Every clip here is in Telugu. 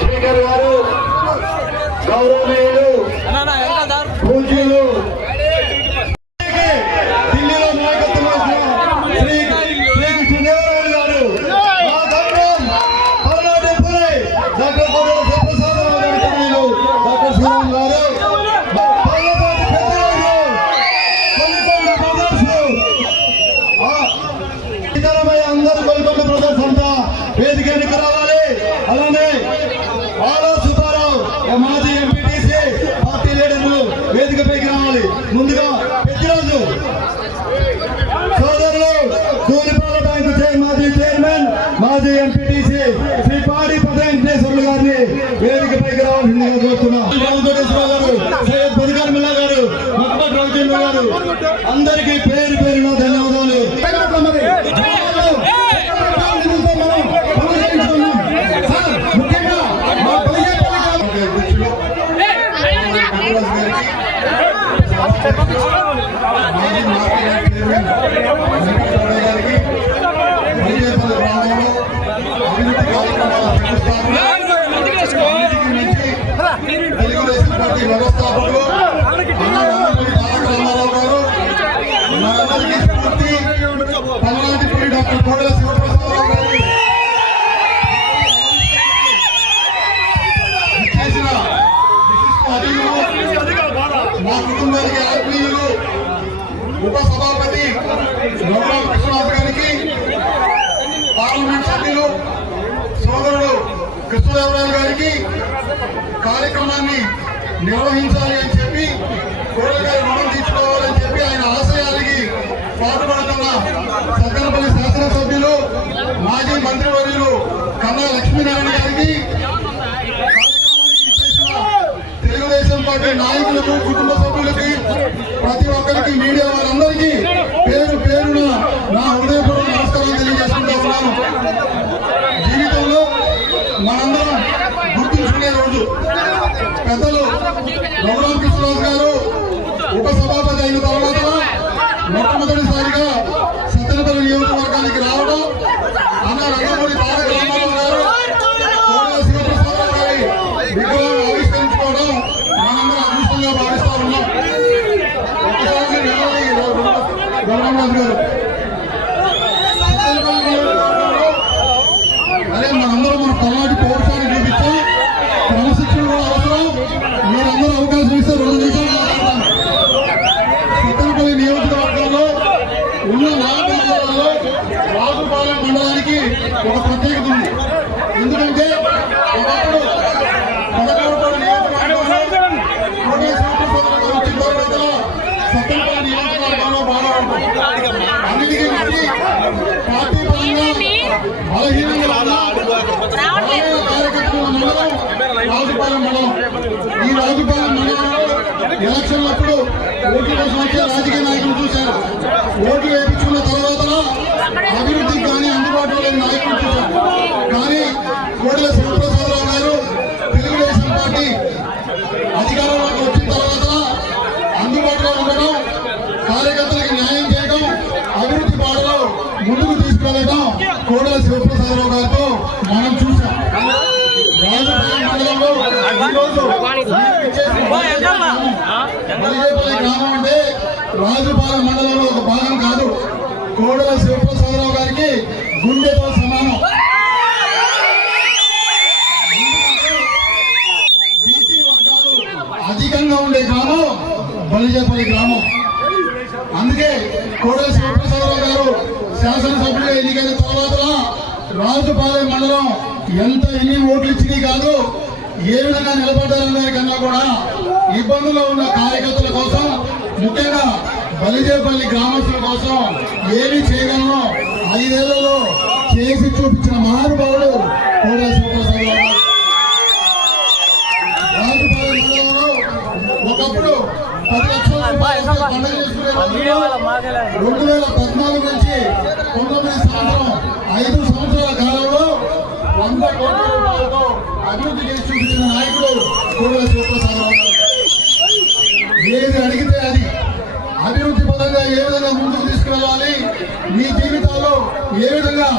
స్పీకర్ గారు, గౌరవనీయులు పూజ్యులు ఢిల్లీలో నాయకత్వం శ్రీ కృష్ణదేవరాయలు గారు, మా గౌరవం పల్నాటి పులి డాక్టర్ కోడెల శివప్రసాదరావు గారి తనయులు డాక్టర్ శ్రీరామ్ గారు, పల్లపాటి పెద్దరాజు, కొల్లికొండ బ్రదర్స్, అందరూ కొల్లికొండ బ్రదర్స్ అంతా వేదికకి రావాలి. అలానే ఆలా సుబ్బారావు మాజీ ఎంపీటీసీ పార్టీ లీడర్లు వేదికపైకి రావాలి. ముందుగా పెద్దరాజు సోదరులు సూర్యపాల బ్యాంకు మాజీ చైర్మన్ మాజీ ఎంపీటీసీ శ్రీ పాడి వెంకటేశ్వర్లు గారిని వేదికపైకి రావాల్సిందిగా కోరుతున్నాం. గారు, సయ్యద్ బదికార్ మిల్లా గారు, మహమ్మద్ రౌజీల్ గారు, అందరికీ పేరు పేరున ధన్యవాదాలు. తెలుగుదేశం పార్టీ వ్యవస్థాపకులు రామారావు గారు, మనందరికీ స్ఫూర్తి పల్నాటి పులి డాక్టర్ కోడెల శివప్రసాదరావు గారు చేసిన మా కుటుంబానికి ఆత్మీయులు ఉప సభాపతి గౌరవ కృష్ణరాజు గారికి, పార్లమెంట్ సభ్యులు సోదరుడు కృష్ణదేవరాయలు గారికి కార్యక్రమాన్ని నిర్వహించాలి అని చెప్పి కోడెల రుణం తీసుకోవాలని చెప్పి ఆయన ఆశయానికి పాటుపడుతున్న సత్తెనపల్లి శాసనసభ్యులు మాజీ మంత్రివర్యులు కన్నా లక్ష్మీనారాయణ గారికి, తెలుగుదేశం పార్టీ నాయకులకు, కుటుంబ సభ్యులకి, ప్రతి ఒక్కరికి, మీడియా వారందరికీ పేరు పేరున నా హృదయపూర్వక నమస్కారం తెలియజేసుకుంటూ ఉన్నాను. జీవితంలో మనందరం గుర్తుంచుకునే రోజు పెద్దలు రఘురామ కృష్ణరాజు గారు ఉప సభాపతి అయిన తర్వాత మొట్టమొదటిసారిగా సత్తెనపల్లి నియోజకవర్గానికి రావడం, అన్న రంగమూడి తారక రామారావు గారు కోడెల శివప్రసాదరావు గారి విగ్రహం ఆవిష్కరించుకోవడం మనందరం అదృష్టంగా భావిస్తా ఉన్నాం. ఒకసారి గౌరవరాజు గారు సత్తెనపల్లి నియోజకవర్గంలో అరే మనందరం మన పల్నాటి పౌరుషాన్ని చూపించాం. క్రమశిక్షణ కూడా అవసరం. మీరందరూ అవకాశం ఇస్తే 2 నిమిషాలు మాట్లాడతాను. సత్తెనపల్లి నియోజకవర్గంలో ఉన్న 4 మండలాల్లో రాజుపాలెం మండలానికి ఒక ప్రత్యేకత ఉంది. ఎందుకంటే ఒకప్పుడు పదకొండు నియోజకవర్గంలో కోడెల శివప్రసాదరావు గారు వచ్చిన తర్వాత సత్తెనపల్లి నియోజకవర్గంలో బాగా ఉంటుంది. అన్నిటికీ వచ్చి పార్టీ పరంగా బలహీనంగా ఉన్న కార్యకర్తల మండలం రాజుపాలెం మండలం. ఈ రాజుపాలెం మండలంలో ఎలక్షన్లప్పుడు ఓట్ల కోసం వచ్చే రాజకీయ నాయకులు చూశారు. ఓట్లు వేయించుకున్న తర్వాత అభివృద్ధికి కానీ అందుబాటులో లేని నాయకులు చూశారు. కానీ కోడెల శివప్రసాదరావు గారు తెలుగుదేశం పార్టీ అధికారంలోకి వచ్చిన తర్వాత అందుబాటులో ఉండడం, కార్యకర్తలకు న్యాయం చేయడం, అభివృద్ధి బాటలో ముందుకు తీసుకెళ్లడం కోడెల శివప్రసాదరావు గారితో మనం చూసాం. రాజుపాలెం మండలంలో ఈరోజు గ్రామం అంటే రాజుపాలెం మండలంలో ఒక భాగం కాదు. కోడెల శివప్రసాదరావు గారికి గుండెతో సమానం. బీసీ వర్గాలు అధికంగా ఉండే గ్రామం బలిజేపల్లి గ్రామం. అందుకే కోడెల శివప్రసాదరావు గారు శాసనసభ్యులుగా ఎన్నికైన తర్వాత రాజుపాలెం మండలం ఎన్ని ఓట్లు ఇచ్చినాయి కాదు, ఏ విధంగా నిలబడ్డారనే కన్నా కూడా ఇబ్బందుల్లో ఉన్న కార్యకర్తల కోసం, ముఖ్యంగా బలిజేపల్లి గ్రామస్తుల కోసం ఏమి చేయగలను 5 ఏళ్లలో చేసి చూపించిన మహానుభావుడు కోడెల శివప్రసాదరావు గారు. రాజుపాలెం మండలంలో ఒకప్పుడు 10 లక్షల రూపాయలు పండుగ చేసుకునే 2014 నుంచి 19 సంవత్సరం 5 సంవత్సరాల కాలంలో 100 కోట్ల రూపాయలతో అభివృద్ధి చేసి చూపించిన నాయకుడు కోడెల శివప్రసాదరావు గారు. ఏది అడిగితే అది అభివృద్ధి పరంగా ఏ విధంగా ముందుకు తీసుకువెళ్ళాలి, మీ జీవితాల్లో ఏ విధంగా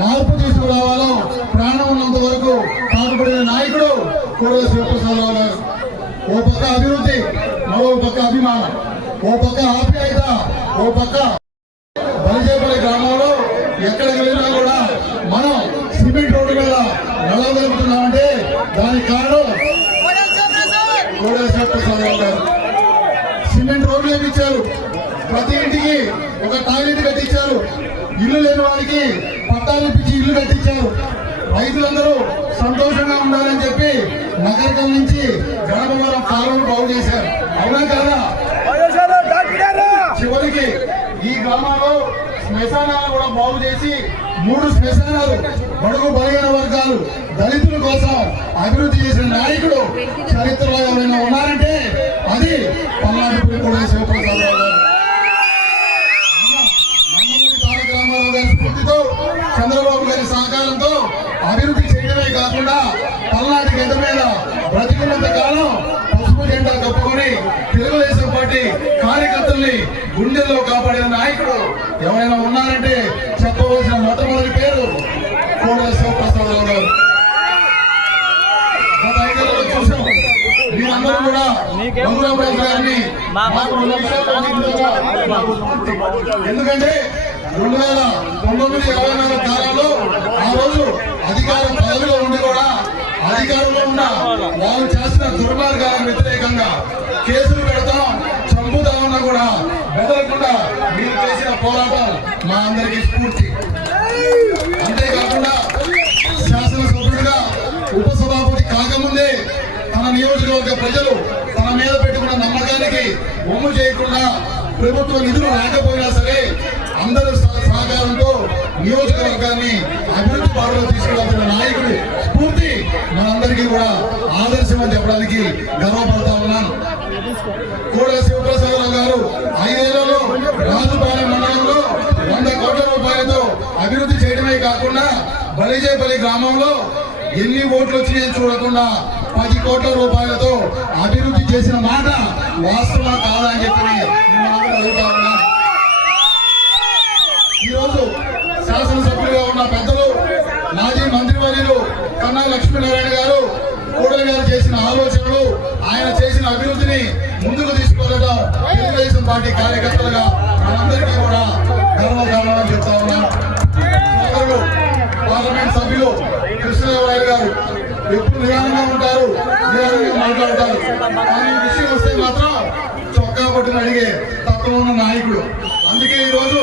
మార్పు తీసుకురావాలో ప్రాణం ఉన్నంత వరకు పాటుపడిన నాయకుడు కోడెల శివప్రసాదరావు గారు. ఓ పక్క అభివృద్ధి, మరో పక్క అభిమానం, ఓ పక్క ఆప్యాయత, ఓ పక్క బలిజేపల్లి గ్రామంలో ఎక్కడికి వెళ్ళినా కూడా మనం సిమెంట్ రోడ్డు మీద నడవగలుగుతున్నామంటే దానికి కారణం కోడెల శివప్రసాదరావు గారు. సిమెంట్ రోడ్లు వేయించారు, ప్రతి ఇంటికి ఒక టాయిలెట్ కట్టించారు, ఇల్లు లేని వారికి పట్టాలు ఇప్పించి ఇల్లు కట్టించారు. రైతులందరూ సంతోషంగా ఉండాలని చెప్పి నగరికల్ నుంచి గణపవరం కాలువను బాగు చేశారు. అవునా కాదా? చివరికి ఈ గ్రామాల్లో శ్మశానాలు కూడా బాగు చేసి 3 శ్మశానాలు బడుగు బలహీన వర్గాలు దళితుల కోసం అభివృద్ధి చేసిన నాయకుడు చరిత్రలో ఎవరైనా ఉన్నారంటే అది పల్నాడు కోడెల శివప్రసాదరావు గారు. నందమూరి తారక రామారావు గారి స్ఫూర్తితో, చంద్రబాబు గారి సహకారంతో అభివృద్ధి చేయడమే కాకుండా పల్నాడు గడ్డ మీద బ్రతికున్నంత కాలం పసుపు జెండా కప్పుకొని తెలుగుదేశం పార్టీ కార్యకర్తల్ని గుండెల్లో కాపాడిన నాయకుడు ఎవరైనా ఉన్నారంటే చెప్పవలసిన మొట్టమొదటి పేరు కోడెల శివప్రసాదరావు గారు. గత 5 ఏళ్లలో చూసాం, మీరందరూ కూడా రఘురామరాజు గారిని ఎందుకంటే 2019-24 కాలంలో ఆ రోజు అధికారం పదవిలో ఉండి కూడా అధికారంలో ఉన్న వాళ్ళు చేసిన దుర్మార్గాలకు వ్యతిరేకంగా కేసులు పెడతాం, చంపుతామన్నా కూడా బెదరకుండా మీరు చేసిన పోరాటం మా అందరికీ స్ఫూర్తి. అంతేకాకుండా శాసనసభ్యుడిగా ఉపసభాపతి కాకముందే తన నియోజకవర్గ ప్రజలు తన మీద పెట్టుకున్న నమ్మకానికి ఒమ్ము చేయకుండా ప్రభుత్వ నిధులు రాకపోయినా సరే అందరూ సహకారంతో నియోజకవర్గాన్ని అభివృద్ధి బాటలో తీసుకెళ్తున్న నాయకుడు స్ఫూర్తి మనందరికీ కూడా ఆదర్శం అని చెప్పడానికి గర్వపడతా ఉన్నాను. కోడెల శివప్రసాదరావు గారు 5 ఏళ్లలో రాజుపాలెం మండలంలో 100 కోట్ల రూపాయలతో అభివృద్ధి చేయడమే కాకుండా బలిజేపల్లి గ్రామంలో ఎన్ని ఓట్లు వచ్చినాయని చూడకుండా 10 కోట్ల రూపాయలతో అభివృద్ధి చేసిన మాట వాస్తవం కాదా అని చెప్పి అడుగుతా ఉన్నా. ఈరోజు శాసనసభ్యులుగా ఉన్న పెద్దలు మాజీ మంత్రివర్యులు కన్నా లక్ష్మీనారాయణ గారు కోడెల గారు చేసిన ఆలోచనలు, ఆయన చేసిన అభివృద్ధిని ముందుకు తీసుకెళ్లడం తెలుగుదేశం పార్టీ కార్యకర్తలుగా మనందరికీ కూడా గర్వకారణం చెప్తా ఉన్నాను. పార్లమెంట్ సభ్యులు కృష్ణదేవరాయలు గారు ఎప్పుడు నిదానంగా ఉంటారు, నిదానంగా మాట్లాడతారు, కానీ విషయం వస్తే మాత్రం చొక్కా పట్టుకుని అడిగే తత్వం ఉన్న నాయకుడు. అందుకే ఈరోజు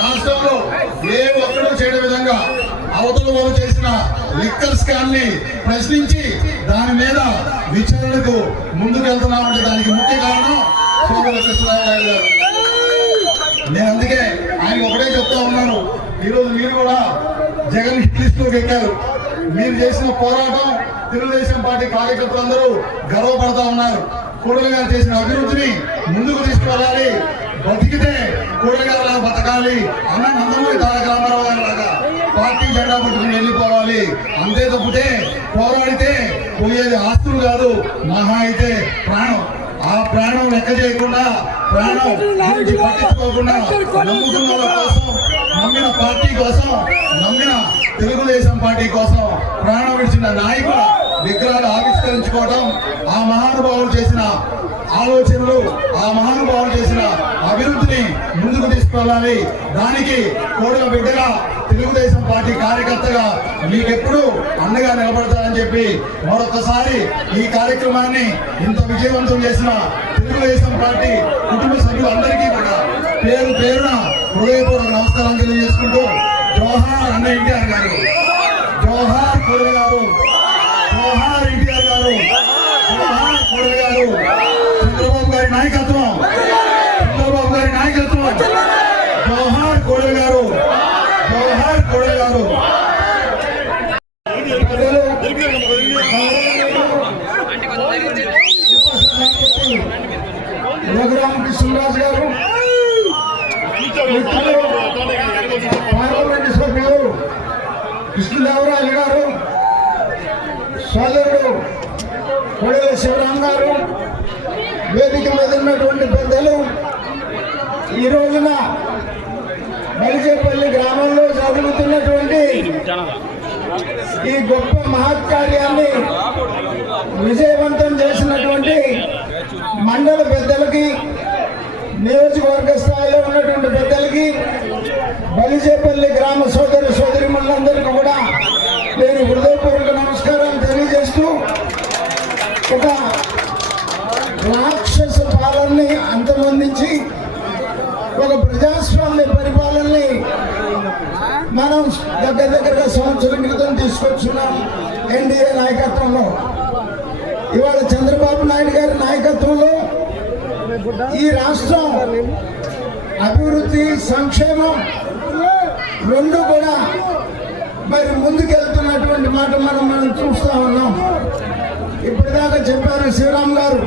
రాష్ట్రంలో ఏ ఒక్కడూ చేయని విధంగా అవతల వాళ్ళు చేసిన లిక్కర్ స్కామ్ ని ప్రశ్నించి దాని మీద విచారణకు ముందుకెళ్తున్నామంటే దానికి ముఖ్య కారణం సోదర కృష్ణదేవరాయలు గారు. నేను అందుకే ఆయన ఒకటే చెప్తా ఉన్నాను, ఈరోజు మీరు కూడా జగన్ హిట్ లిస్ట్ లోకి ఎక్కారు. మీరు చేసిన పోరాటం తెలుగుదేశం పార్టీ కార్యకర్తలందరూ గర్వపడతా ఉన్నారు. కోడెల గారు చేసిన అభివృద్ధిని ముందుకు తీసుకువెళ్ళాలి, బతికితే కోడెల గారు లాగా బతకాలి, అన్న నందమూరి తారక రామారావు గారి లాగా పార్టీ జెండా పట్టుకుని వెళ్ళిపోవాలి. అంతే తప్పితే పోరాడితే పోయేది ఆస్తులు కాదు, మహా అయితే ప్రాణం. ఆ ప్రాణం లెక్క చేయకుండా, ప్రాణం గురించి పట్టించుకోకుండా నమ్ముకున్న వాళ్ళ కోసం, నమ్మిన పార్టీ కోసం, నమ్మిన తెలుగుదేశం పార్టీ కోసం ప్రాణం విడిచిన నాయకుల విగ్రహాలు ఆవిష్కరించుకోవడం, ఆ మహానుభావులు చేసిన ఆలోచనలు, ఆ మహానుభావులు చేసిన అభివృద్ధిని ముందుకు తీసుకెళ్ళాలి. దానికి కోడెల బిడ్డగా తెలుగుదేశం పార్టీ కార్యకర్తగా మీకెప్పుడు అండగా నిలబడతారని చెప్పి మరొకసారి ఈ కార్యక్రమాన్ని ఇంత విజయవంతం చేసిన తెలుగుదేశం పార్టీ కుటుంబ సభ్యులందరికీ కూడా పేరు పేరున హృదయపూర్వక నమస్కారం తెలియజేసుకుంటూ జోహార్ అన్న ఎన్టీఆర్ గారు, జోహార్ కోడెల గారు, జోహార్ ఎన్టీఆర్ గారు, జోహార్ కోడెల గారు, చంద్రబాబు గారి నాయకత్వం, చంద్రబాబు గారి నాయకత్వం, జోహార్ కోడెల గారు, జోహార్ కోడెల గారు. రఘురామకృష్ణరాజు గారు, పార్లమెంటు సభ్యులు కృష్ణదేవరాయలు గారు, సోదరుడు కొడెల శివరాం గారు, వేదిక మీద ఉన్నటువంటి పెద్దలు, ఈ రోజున బలిజేపల్లి గ్రామంలో జరుగుతున్నటువంటి ఈ గొప్ప మహత్కార్యాన్ని విజయవంతం చేసినటువంటి మండల పెద్దలకి, నియోజకవర్గ స్థాయిలో ఉన్నటువంటి పెద్దలకి, బలిజేపల్లి గ్రామ సోదరి సోదరిమణులందరికీ కూడా నేను హృదయపూర్వక నమస్కారాలు తెలియజేస్తూ, ఒక రాక్షస పాలనని అంతమొందించి ఒక ప్రజాస్వామ్య పరిపాలనని మనం దగ్గరగా సంవత్సరం క్రితం తీసుకొచ్చున్నాం ఎన్డీఏ నాయకత్వంలో. ఇవాళ చంద్రబాబు నాయుడు గారి నాయకత్వంలో ఈ రాష్ట్రం అభివృద్ధి, సంక్షేమం రెండు కూడా మరి ముందుకెళ్తున్నటువంటి మాట మనం చూస్తా ఉన్నాం. ఇప్పటిదాకా చెప్పారు శివరాం గారు,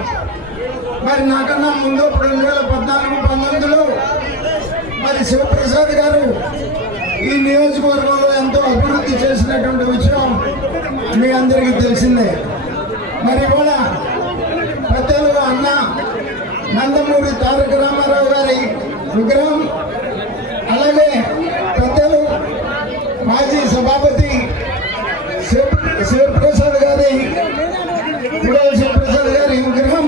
మరి నాకన్నా ముందు 2014-19లో మరి శివప్రసాద్ గారు ఈ నియోజకవర్గంలో ఎంతో అభివృద్ధి చేసినటువంటి విషయం మీ అందరికీ తెలిసిందే. మరి ఇవాళ పెద్దలు అన్న నందమూరి తారక రామారావు గారి విగ్రహం, అలాగే పెద్దలు మాజీ సభాపతి శివప్రసాద్ గారి శివప్రసాద్ గారి విగ్రహం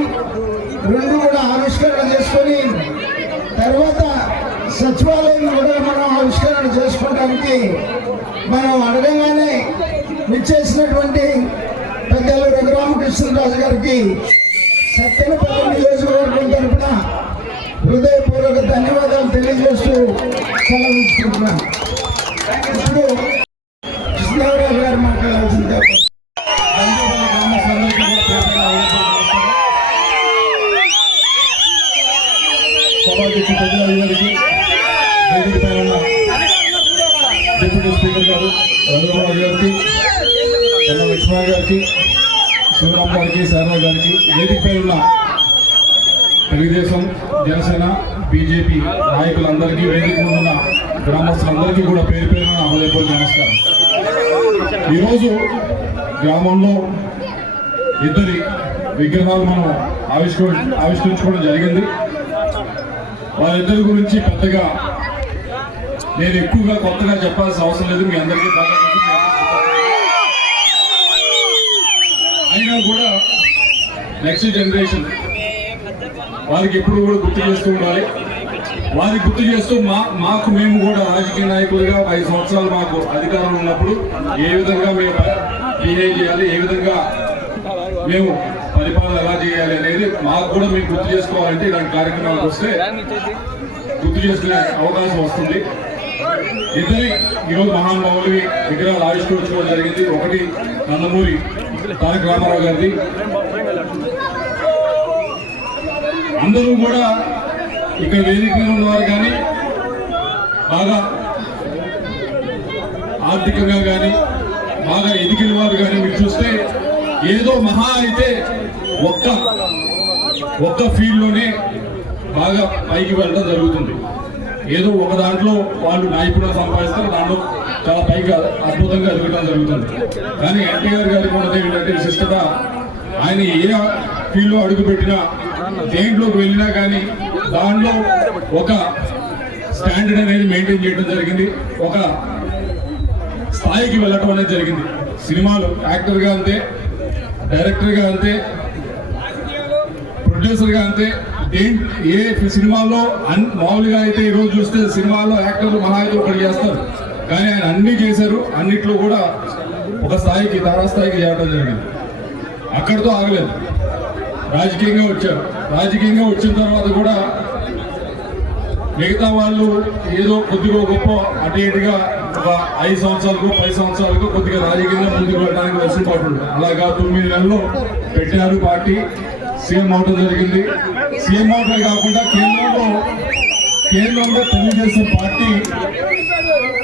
రెండు కూడా ఆవిష్కరణ చేసుకొని, తర్వాత సచివాలయం కూడా మనం ఆవిష్కరణ చేసుకోవడానికి మనం అడగంగానే విచ్చేసినటువంటి పెద్దలు రఘురామకృష్ణరాజు గారికి సత్తెనపల్లి నియోజకవర్గం తరఫున హృదయపూర్వక ధన్యవాదాలు తెలియజేస్తూ సెలవు తీసుకుంటున్నాను. ఇప్పుడు కృష్ణదేవరాయలు గారు మాట్లాడాల్సిందే. సభాధ్యక్షుడు పెద్దలందరికీ, వేదిక పైన ఉన్న డిప్యూటీ స్పీకర్ గారు రఘురామరాజు గారికి, కన్న లక్ష్మణ గారికి, శివరాం గారికి, శారదా గారికి, వేదిక పైన ఉన్న తెలుగుదేశం, జనసేన, బీజేపీ నాయకులందరికీ, వేదిక ముందు ఉన్న గ్రామస్తులందరికీ కూడా పేరు పేరున హృదయపూర్వక నమస్కారం. ఈరోజు గ్రామంలో ఇద్దరి విగ్రహాలు మనం ఆవిష్కరించుకోవడం జరిగింది. వాళ్ళిద్దరి గురించి పెద్దగా నేను ఎక్కువగా కొత్తగా చెప్పాల్సిన అవసరం లేదు, మీ అందరికీ బాగా అయినా కూడా నెక్స్ట్ జనరేషన్ వారికి ఎప్పుడు కూడా గుర్తు చేస్తూ ఉండాలి. వారికి గుర్తు చేస్తూ మాకు మేము కూడా రాజకీయ నాయకులుగా 5 సంవత్సరాలు మాకు అధికారం ఉన్నప్పుడు ఏ విధంగా మేము బిహేవ్ చేయాలి, ఏ విధంగా మేము పరిపాలన ఎలా చేయాలి అనేది మాకు కూడా మీకు గుర్తు చేసుకోవాలంటే ఇలాంటి కార్యక్రమాలకు వస్తే గుర్తు చేసుకునే అవకాశం వస్తుంది. ఇద్దరి ఈరోజు మహానుభావులవి విగ్రహాలు ఆవిష్కరించుకోవడం జరిగింది. ఒకటి నందమూరి తారక రామారావు గారిది. అందరూ కూడా ఇక్కడ వేదిక మీద ఉన్నవారు కానీ, బాగా ఆర్థికంగా కానీ బాగా ఎదిగిన వారు కానీ మీరు చూస్తే ఏదో మహా అయితే ఒక్క ఫీల్డ్లోనే బాగా పైకి వెళ్ళడం జరుగుతుంది. ఏదో ఒక దాంట్లో వాళ్ళు నైపుణ్యం సంపాదిస్తారు, దాంట్లో చాలా పైగా అద్భుతంగా ఎదగడం జరుగుతుంది. కానీ ఎన్టీఆర్ గారికి ఉన్నది ఏంటంటే విశిష్టత, ఆయన ఏ ఫీల్డ్లో అడుగుపెట్టినా, దేంట్లోకి వెళ్ళినా కానీ దానిలో ఒక స్టాండర్డ్ అనేది మెయింటైన్ చేయడం జరిగింది, ఒక స్థాయికి వెళ్ళటం అనేది జరిగింది. సినిమాలు యాక్టర్గా అంతే, డైరెక్టర్గా అంతే, ప్రొడ్యూసర్గా అంతే. ఏ సినిమాలో మామూలుగా అయితే ఈరోజు చూస్తే సినిమాలో యాక్టర్లు మహా అయితే ఒకటి చేస్తారు, కానీ ఆయన అన్ని చేశారు. అన్నిట్లో కూడా ఒక స్థాయికి, తారాస్థాయికి చేయడం జరిగింది. అక్కడితో ఆగలేదు, రాజకీయంగా వచ్చారు. రాజకీయంగా వచ్చిన తర్వాత కూడా మిగతా వాళ్ళు ఏదో కొద్దిగా గొప్ప అటు ఇటుగా ఒక 5 సంవత్సరాలకు 10 సంవత్సరాలకు కొద్దిగా రాజకీయంగా ముందుకు వెళ్ళడానికి వెసులుబాటు ఉంటుంది. అలాగా 9 నెలల్లో పెట్టారు పార్టీ, సీఎం అవడం జరిగింది. సీఎం అవడమే కాకుండా కేంద్రంలో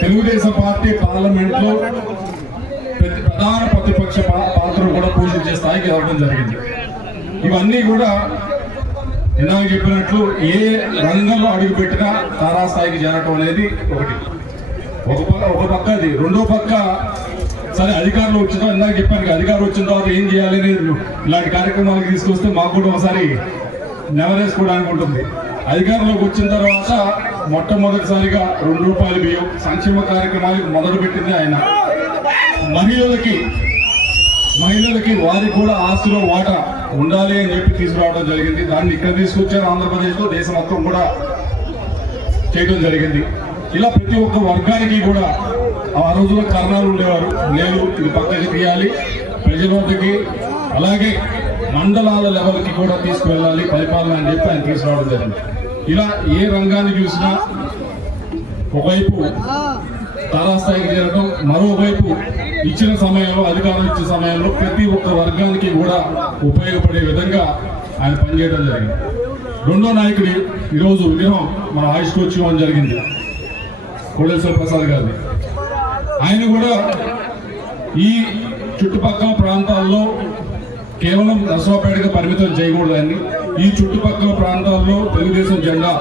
తెలుగుదేశం పార్టీ పార్లమెంట్లో ప్రధాన ప్రతిపక్ష పాత్ర కూడా పోషించే స్థాయికి రావడం జరిగింది. ఇవన్నీ కూడా ఇందాక చెప్పినట్లు ఏ రంగంలో అడుగు పెట్టినా తారాస్థాయికి చేరటం అనేది ఒకటి. ఒక పక్క అది. రెండో పక్క సరే అధికారులు వచ్చిన తర్వాత ఇందాక చెప్పాను, అధికారులు వచ్చిన తర్వాత ఏం చేయాలి అనేది ఇలాంటి కార్యక్రమాలకు తీసుకొస్తే మాకు కూడా ఒకసారి నెవరేసుకోవడానికి ఉంటుంది. అధికారంలోకి వచ్చిన తర్వాత మొట్టమొదటిసారిగా ₹2 బియ్యం సంక్షేమ కార్యక్రమాలకు మొదలు పెట్టింది ఆయన. మహిళలకి వారికి కూడా ఆస్తిలో వాటా ఉండాలి అని చెప్పి తీసుకురావడం జరిగింది. దాన్ని ఇక్కడ తీసుకొచ్చారు ఆంధ్రప్రదేశ్లో, దేశం మొత్తం కూడా చేయడం జరిగింది. ఇలా ప్రతి ఒక్క వర్గానికి కూడా ఆ రోజుల్లో కారణాలు ఉండేవారు, లేదు ఇది పక్కకి తీయాలి, ప్రజల వద్దకి అలాగే మండలాల లెవెల్కి కూడా తీసుకువెళ్ళాలి పరిపాలన అని చెప్పి ఆయన తీసుకురావడం జరిగింది. ఇలా ఏ రంగాన్ని చూసినా ఒకవైపు తారాస్థాయికి చేరడం, మరోవైపు ఇచ్చిన సమయంలో అధికారం ఇచ్చిన సమయంలో ప్రతి ఒక్క వర్గానికి కూడా ఉపయోగపడే విధంగా ఆయన పనిచేయడం జరిగింది. రెండో నాయకుడు ఈరోజు విగ్రహం మన ఆవిష్కరించడం జరిగింది, కోడేశ్వర ప్రసాద్ గారిని. ఆయన కూడా ఈ చుట్టుపక్కల ప్రాంతాల్లో కేవలం నర్సరావుపేటగా పరిమితం చేయకూడదని, ఈ చుట్టుపక్కల ప్రాంతాల్లో తెలుగుదేశం జెండా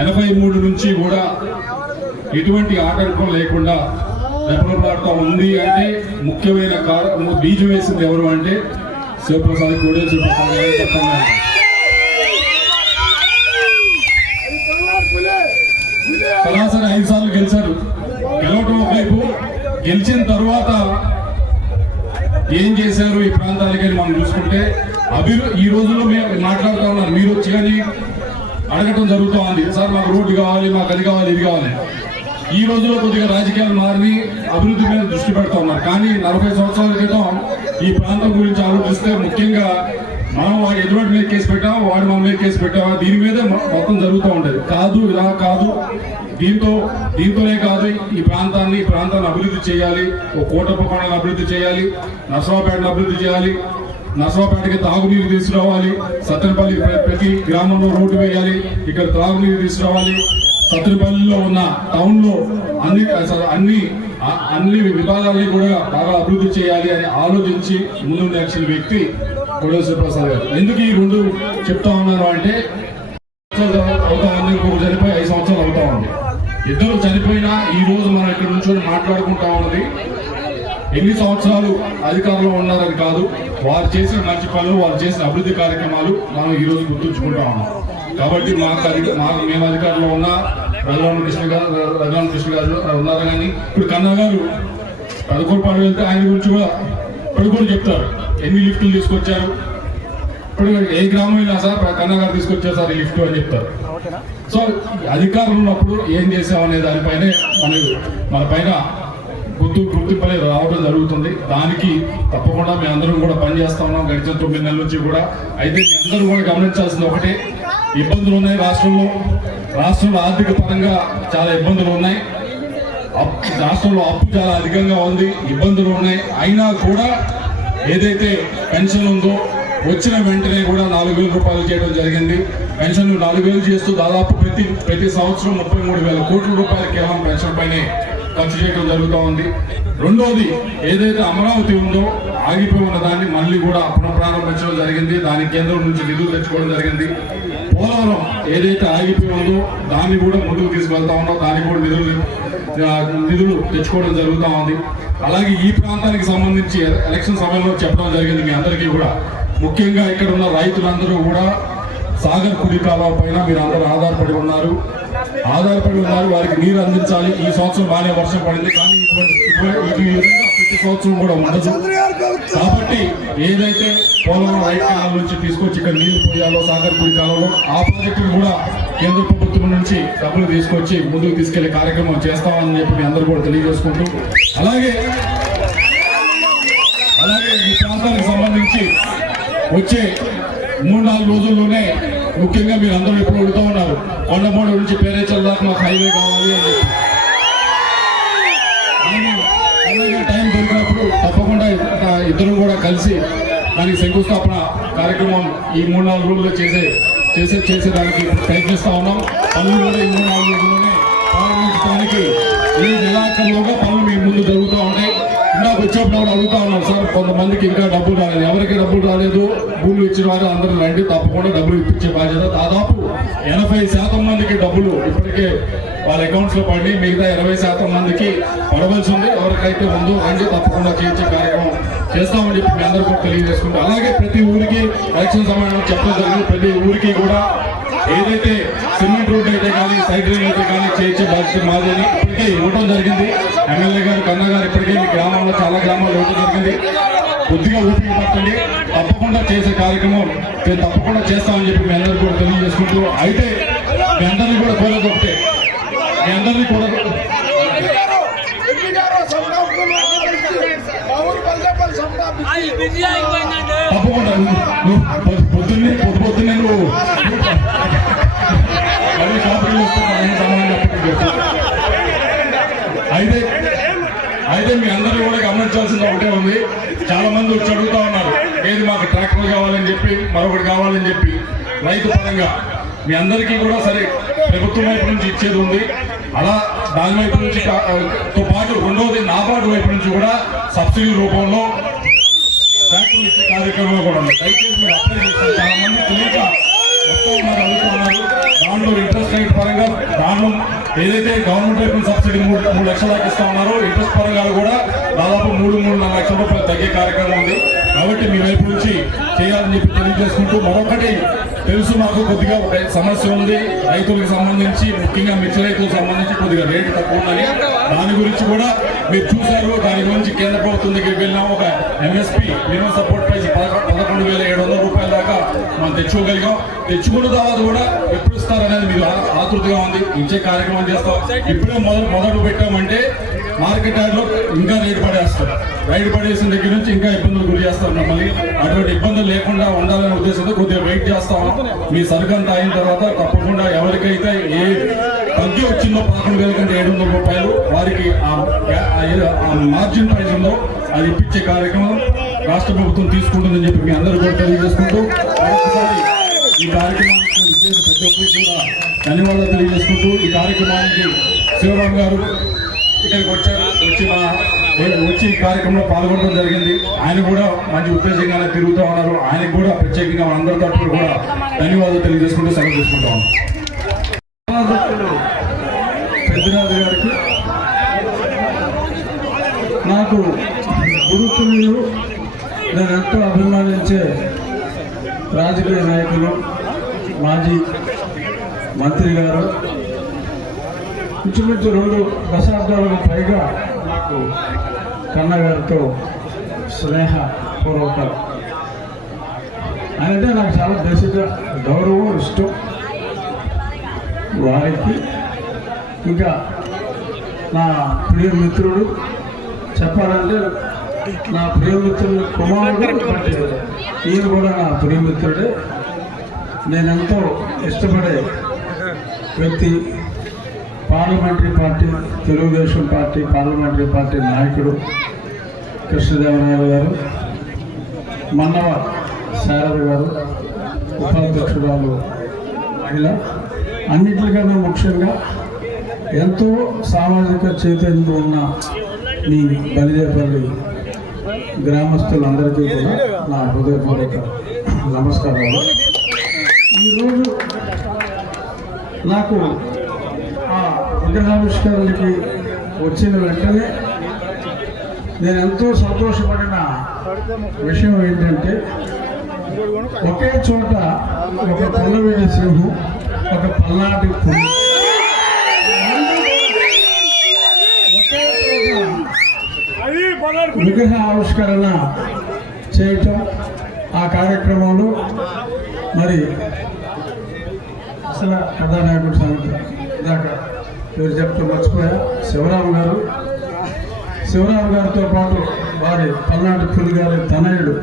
83 నుంచి కూడా ఎటువంటి ఆటంకం లేకుండా రెపరెపలాడుతూ ఉంది. అంటే ముఖ్యమైన బీజం వేసింది ఎవరు అంటే శివప్రసాద్, కోడేశ్వర ప్రసాద్ గారు చెప్పండి. సరాసరి 5 సార్లు గెలిచారు. గెలవటం ఒకవైపు, గెలిచిన తర్వాత ఏం చేశారు ఈ ప్రాంతాలకి అని మనం చూసుకుంటే ఈ రోజుల్లో మేము మాట్లాడుతూ ఉన్నారు, మీరు వచ్చి కానీ అడగటం జరుగుతూ ఉంది, సార్ మాకు రోడ్డు కావాలి, మాకు అది కావాలి, ఇది కావాలి. ఈ రోజుల్లో కొద్దిగా రాజకీయాలు మారి అభివృద్ధి మీద దృష్టి పెడతా ఉన్నారు. కానీ 40 సంవత్సరాల క్రితం ఈ ప్రాంతం గురించి ఆలోచిస్తే ముఖ్యంగా మనం వాడు ఎదుటి మీద కేసు పెట్టామా, వాడు మన మీద కేసు పెట్టామా, దీని మీద మొత్తం జరుగుతూ ఉండేది. కాదు, ఇలా కాదు, దీంతోనే కాదు, ఈ ప్రాంతాన్ని అభివృద్ధి చేయాలి, ఒక కోటప్పకొండను అభివృద్ధి చేయాలి, నర్సరావుపేటను అభివృద్ధి చేయాలి, నర్సరావుపేటకి తాగునీరు తీసుకురావాలి, సత్తెనపల్లి ప్రతి గ్రామంలో రోడ్డు వేయాలి, ఇక్కడ తాగునీరు తీసుకురావాలి, సత్తెనపల్లిలో ఉన్న టౌన్లో అన్ని విభాగాల్ని కూడా బాగా అభివృద్ధి చేయాలి అని ఆలోచించి ముందు నడిచిన వ్యక్తి కోడేశ్వర ప్రసాద్ గారు. ఎందుకు ఈ రెండు చెప్తా ఉన్నారు అంటే అవుతా ఉంది, ఇంకొక చనిపోయి 5 సంవత్సరాలు అవుతా ఉంది. ఇద్దరు చనిపోయినా ఈ రోజు మనం ఇక్కడ నుంచి మాట్లాడుకుంటా ఉన్నది ఎన్ని సంవత్సరాలు అధికారంలో ఉన్నారని కాదు, వారు చేసిన మంచి పనులు, వారు చేసిన అభివృద్ధి కార్యక్రమాలు మనం ఈ రోజు గుర్తుంచుకుంటా ఉన్నాం. కాబట్టి మేము అధికారంలో ఉన్న రఘురామ కృష్ణ గారు ఉన్నారు. కానీ ఇప్పుడు కన్నా గారు పదకొండు వెళ్తే ఆయన గురించి కూడా పడుకొని చెప్తారు, ఎన్ని లిఫ్టులు తీసుకొచ్చారు, ఇప్పుడు ఏ గ్రామం అయినా సార్ కన్నా గారు తీసుకొచ్చారు సార్ ఈ లిఫ్ట్ అని చెప్తారు. సో అధికారం ఉన్నప్పుడు ఏం చేసామనే దానిపైనే మన పైన గుర్తింపు అనేది రావడం జరుగుతుంది. దానికి తప్పకుండా మీ అందరం కూడా పనిచేస్తా ఉన్నాం గడిచిన 9 నెలల నుంచి కూడా. అయితే మీ అందరూ కూడా గమనించాల్సింది ఒకటే, ఇబ్బందులు ఉన్నాయి రాష్ట్రంలో ఆర్థిక పరంగా చాలా ఇబ్బందులు ఉన్నాయి, రాష్ట్రంలో అప్పు చాలా అధికంగా ఉంది, ఇబ్బందులు ఉన్నాయి. అయినా కూడా ఏదైతే పెన్షన్ ఉందో వచ్చిన వెంటనే కూడా 4,000 రూపాయలు చేయడం జరిగింది. పెన్షన్ 4,000 చేస్తూ దాదాపు ప్రతి సంవత్సరం 33,000 కోట్ల రూపాయలు కేవలం పెన్షన్ పైనే ఖర్చు చేయడం జరుగుతూ ఉంది. రెండోది ఏదైతే అమరావతి ఉందో ఆగిపోయి ఉన్న దాన్ని మళ్ళీ కూడా పునఃప్రారంభించడం జరిగింది, దానికి కేంద్రం నుంచి నిధులు తెచ్చుకోవడం జరిగింది. పోలవరం ఏదైతే ఆగిపోయి ఉందో దాన్ని కూడా ముందుకు తీసుకెళ్తా ఉన్నాం, దానికి కూడా నిధులు తెచ్చుకోవడం జరుగుతూ ఉంది. అలాగే ఈ ప్రాంతానికి సంబంధించి ఎలక్షన్ సమయంలో చెప్పడం జరిగింది మీ అందరికీ కూడా, ముఖ్యంగా ఇక్కడ ఉన్న రైతులందరూ కూడా సాగర్ కుడి కాలువ పైన మీరు అందరూ ఆధారపడి ఉన్నారు, వారికి నీరు అందించాలి. ఈ సంవత్సరం బాగానే వర్షం పడింది, కానీ ప్రతి సంవత్సరం కూడా ఉండదు. కాబట్టి ఏదైతే పోలవరం రైట్ కెనాల్ నుంచి తీసుకొచ్చి ఇక్కడ నీళ్లు పోయాలో సాగర్ కుడి కాలంలో ఆ ప్రాజెక్టును కూడా కేంద్ర ప్రభుత్వం నుంచి డబ్బులు తీసుకొచ్చి ముందుకు తీసుకెళ్లే కార్యక్రమం చేస్తామని చెప్పి మీ అందరూ కూడా తెలియజేసుకుంటూ, అలాగే ఈ ప్రాంతానికి సంబంధించి వచ్చే 3-4 రోజుల్లోనే ముఖ్యంగా మీరు అందరూ ఇప్పుడు అడుగుతూ ఉన్నారు, కొండమూడు నుంచి పేరేచల్ దాకా మాకు హైవే కావాలి అని చెప్పి. టైం దొరికినప్పుడు తప్పకుండా ఇద్దరు కూడా కలిసి దానికి శంకుస్థాపన కార్యక్రమం ఈ 3-4 రోజుల్లో చేసేదానికి ప్రయత్నిస్తా ఉన్నాం. పనులు కూడా ఈ 3-4 రోజుల్లోనే ప్రారంభించడానికి ఈ నెలాఖరులోగా పనులు మీ ముందు జరుగుతూ ఉంటాయి. ఇందాక వచ్చేప్పుడు కూడా అడుగుతా ఉన్నాను సార్, కొంతమందికి ఇంకా డబ్బులు రాలేదు. ఎవరికి డబ్బులు రాలేదు, భూములు ఇచ్చిన వారు అందరూ రండి, తప్పకుండా డబ్బులు ఇప్పించే బాధ్యత. దాదాపు 80% మందికి డబ్బులు ఇప్పటికే వాళ్ళ అకౌంట్స్ లో పడి, మిగతా 20% మందికి పడవలసి ఉంది. ఎవరికైతే ఉందో రండి, తప్పకుండా చేయించే కార్యక్రమం చేస్తామని చెప్పి మీ అందరూ కూడా తెలియజేసుకుంటాం. అలాగే ప్రతి ఊరికి ఎలక్షన్ సమయంలో చెప్పడం జరిగింది, ప్రతి ఊరికి కూడా ఏదైతే సిమెంట్ రోడ్ అయితే కానీ, సైకిలింగ్ అయితే కానీ చేయించే బాధ్యత మాదని ఇప్పటికే ఇవ్వడం జరిగింది. ఎమ్మెల్యే గారు, కన్నా గారు ఇప్పటికే మీ గ్రామంలో చాలా గ్రామాల్లో ఇవ్వడం జరిగింది. కొద్దిగా ఊపిరి పట్టండి, తప్పకుండా చేసే కార్యక్రమం మేము తప్పకుండా చేస్తామని చెప్పి మీ అందరికీ కూడా తెలియజేసుకుంటూ, అయితే మీ అందరినీ కూడా కోరేది ఒకటే, మీ అందరినీ కూడా తప్పకుండా పొద్దున్నే నువ్వు అయితే మీ అందరూ కూడా గమనించాల్సింది ఒకటే ఉంది. చాలా మంది వచ్చి అడుగుతా ఉన్నారు, ఏది మాకు ట్రాక్టర్ కావాలని చెప్పి, మరొకటి కావాలని చెప్పి. రైతు పరంగా మీ అందరికీ కూడా సరే ప్రభుత్వం వైపు నుంచి ఇచ్చేది ఉంది, అలా దాని వైపు నుంచి తో పాటు రెండవది నాబార్డు వైపు నుంచి కూడా సబ్సిడీ రూపంలో ట్రాక్టర్లు ఇచ్చే కార్యక్రమం కూడా ఉంది. దయచేసి మీరు అప్లై చేస్తారు. చాలా మంది తెలియక వస్తూ ఉన్నారు, అడుగుతున్నారు. దాంట్లో ఇంట్రెస్ట్ రేట్ పరంగా దాంట్లో ఏదైతే గవర్నమెంట్ వైపు సబ్సిడీ 3 లక్షల దాకా ఇస్తా ఉన్నారో, ఇంట్రెస్ట్ పరంగా కూడా దాదాపు 3-3.5 లక్షల రూపాయలు తగ్గే కార్యక్రమం ఉంది. కాబట్టి మీ వైపు నుంచి చేయాలని చెప్పి తెలియజేసుకుంటూ, మరొకటి తెలుసు మాకు కొద్దిగా ఒక సమస్య ఉంది రైతులకు సంబంధించి, ముఖ్యంగా మిర్చి రైతులకు సంబంధించి కొద్దిగా రేటు తక్కువ ఉందని. దాని గురించి కూడా మీరు చూశారు. దాని గురించి కేంద్ర ప్రభుత్వం దగ్గరికి వెళ్ళాం. ఒక ఎంఎస్పీ మినిమం సపోర్ట్ ప్రైస్ 11,700 రూపాయల దాకా మనం తెచ్చుకోగలిగాం. తెచ్చుకున్న తర్వాత కూడా ఎప్పుడు ఇస్తారనేది మీరు ఆతృతగా ఉంది. ఇచ్చే కార్యక్రమం చేస్తాం. ఇప్పుడే మొదలు పెట్టామంటే మార్కెట్ యార్డ్లో ఇంకా రేటు పడేస్తారు. రైడ్ పడేసిన దగ్గర నుంచి ఇంకా ఇబ్బందులు గురి చేస్తారు మిమ్మల్ని. అటువంటి ఇబ్బందులు లేకుండా ఉండాలనే ఉద్దేశంతో కొద్దిగా వెయిట్ చేస్తాం. మీ సరుకు అంతా అయిన తర్వాత తప్పకుండా ఎవరికైతే ఏ తగ్గి వచ్చిందో 11,700 రూపాయలు వారికి ఆ మార్జిన్ ప్రైస్ ఉందో అది ఇప్పించే కార్యక్రమం రాష్ట్ర ప్రభుత్వం తీసుకుంటుందని చెప్పి మీ అందరూ కూడా తెలియజేసుకుంటూ, మరొకసారి ఈ కార్యక్రమానికి ప్రతి ఒక్కరికి కూడా ధన్యవాదాలు తెలియజేసుకుంటూ, ఈ కార్యక్రమానికి శివరాం గారు ఇక్కడికి వచ్చి ఈ కార్యక్రమంలో పాల్గొనడం జరిగింది. ఆయన కూడా మంచి ఉత్తేజంగానే తిరుగుతూ ఉన్నారు. ఆయనకు కూడా ప్రత్యేకంగా అందరి తరఫున కూడా ధన్యవాదాలు తెలియజేసుకుంటూ సెలవు తీసుకుంటా ఉన్నాం. పెద్దరాజు గారికి, నాకు గురుతులు, నేను ఎంతో అభిమానించే రాజకీయ నాయకులు, మాజీ మంత్రి గారు, ఇంచుమించు 2 దశాబ్దాలకు పైగా నాకు కన్నా గారితో స్నేహపూర్వక, అంటే నాకు చాలా బేసిక్ గౌరవం, ఇష్టం. వారికి ఇంకా నా ప్రియ మిత్రుడు చెప్పాలంటే నా ప్రియమిత్రుడు కుమారుడు, ఈయన కూడా నా ప్రియమిత్రుడే. నేనెంతో ఇష్టపడే వ్యక్తి, parliamentary party, Telugu Desam party parliamentary party నాయకుడు కృష్ణదేవరాయలు గారు, మన్నవ శారద గారు, ఉపాధ్యక్షురాలు మహిళ. అన్నింటికన్నా ముఖ్యంగా ఎంతో సామాజిక చైతన్యం ఉన్న మీ బలిదేపల్లి గ్రామస్తులందరికీ కూడా నా హృదయపూర్వక నమస్కారాలు. ఈరోజు నాకు ఆ విగ్రహావిష్కరణకి వచ్చిన వెంటనే నేను ఎంతో సంతోషపడిన విషయం ఏంటంటే, ఒకే చోట ఒక పల్లవేడి సింహం, ఒక పల్నాటి పులి విగ్రహ ఆవిష్కరణ చేయటం. ఆ కార్యక్రమంలో మరి అసలు కథానాయకుడు సంగతి ఇందాక మీరు చెప్తూ మర్చిపోయా, శివరాం గారితో పాటు వారి పల్నాటి పులి గారి తనయుడు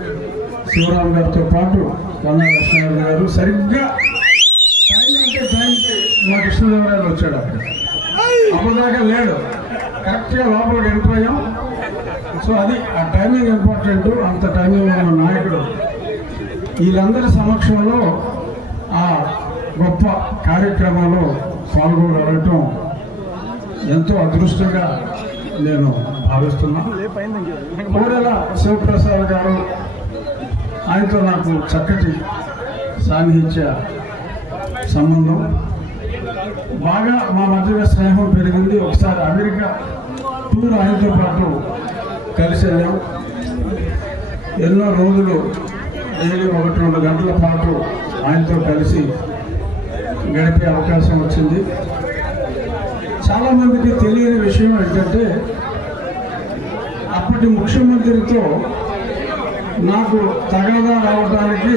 శివరాం గారితో పాటు కన్నా లక్ష్మణ్ గారు సరిగ్గా టైం అంటే టైంకి మా కృష్ణదేవరాయలు వచ్చాడు. అప్పుడు దాకా లేడు, కరెక్ట్గా లోపలికి వెళ్ళిపోయాం. సో అది ఆ టైమింగ్ ఇంపార్టెంట్. అంత టైమింగ్ ఉన్న నాయకుడు వీళ్ళందరి సమక్షంలో ఆ గొప్ప కార్యక్రమంలో పాల్గొనడం ఎంతో అదృష్టంగా నేను భావిస్తున్నా. కోడెల శివప్రసాద్ గారు, ఆయనతో నాకు చక్కటి సాన్నిహిత్య సంబంధం, బాగా మా మధ్య స్నేహం పెరిగింది. ఒకసారి అమెరికా టూర్ ఆయనతో పాటు కలిసి వెళ్ళాం. ఎన్నో రోజులు డైలీ 1-2 గంటల పాటు ఆయనతో కలిసి గడిపే అవకాశం వచ్చింది. చాలామందికి తెలియని విషయం ఏంటంటే, అప్పటి ముఖ్యమంత్రితో నాకు తగాదా రావడానికి